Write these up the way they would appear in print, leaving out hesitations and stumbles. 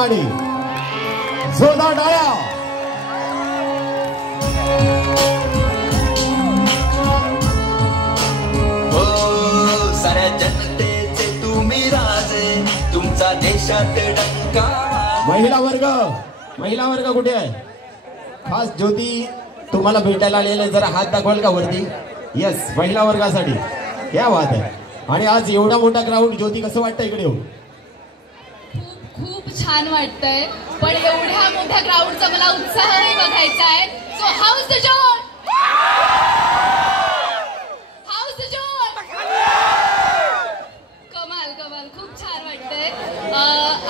गाडी जोरदार टाळ्या. हो साऱ्या जनतेचे तुम्ही राजे, तुमचा देशात डंका. महिला वर्ग कुठे आहे? खास ज्योती तुम्हाला भेटायला आलेले, जरा हात दाखवाल का वरती? यस, महिला वर्गासाठी क्या बात आहे. आणि आज एवढा मोठा ग्राउंड, ज्योती कसं वाटतं इकडे येऊन? खूप छान वाटतंय, पण एवढ्या मोठ्या ग्राउंडचा मला उत्साहही बघायचा आहे. So how is the Joy? How is the Joy? कमाल कमाल, खूप छान वाटतंय.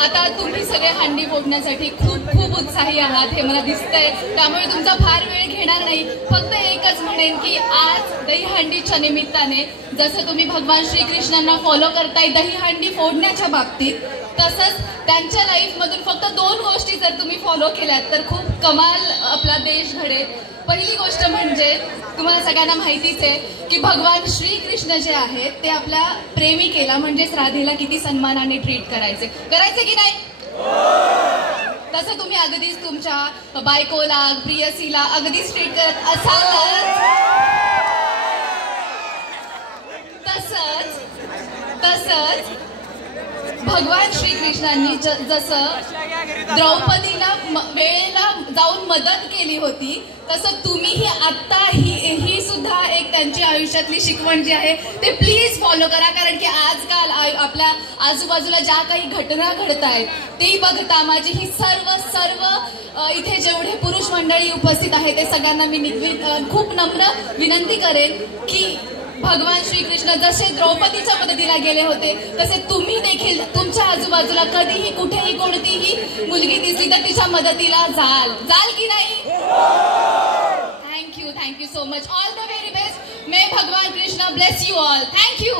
आता तुम्ही सगळे हंडी फोडण्यासाठी खूप उत्साही आहात हे मला दिसतंय, त्यामुळे तुमचा फार वेळ घेणार नाही. फक्त एकच म्हणेन की आज दहीहंडीच्या निमित्ताने जसं तुम्ही भगवान श्रीकृष्णांना फॉलो करताय दहीहंडी फोडण्याच्या बाबतीत, तसंच त्यांच्या लाईफमधून फक्त 2 गोष्टी जर तुम्ही फॉलो केल्यात तर खूप कमाल आपला देश घडेल. पहिली गोष्ट म्हणजे तुम्हाला सगळ्यांना माहितीच आहे की भगवान श्रीकृष्ण जे आहेत ते आपल्या प्रेमिकेला म्हणजेच राधेला किती सन्मानाने ट्रीट करायचे की नाही? तसं तुम्ही अगदीच तुमच्या बायकोला, प्रियसीला अगदीच ट्रीट करत असालच. तसंच भगवान श्रीकृष्णांनी जसं द्रौपदीला वेळेला जाऊन मदत केली होती, तसं तुम्हीही आता ही सुद्धा एक त्यांची आयुष्यातली शिकवण जी आहे ते प्लीज फॉलो करा. कारण की आजकाल आपल्या आजूबाजूला ज्या काही घटना घडत आहेत ते बघता माझी ही सर्व इथे जेवढे पुरुष मंडळी उपस्थित आहेत ते सगळ्यांना मी खूप नम्र विनंती करेन की भगवान श्रीकृष्ण जसे द्रौपदीच्या मदतीला गेले होते तसे तुम्ही देखील तुमच्या आजूबाजूला कधीही कुठेही कोणतीही मुलगी दिसली तर तिच्या मदतीला जाल की नाही? Thank you so much. All the very best. May भगवान Krishna bless you all. Thank you.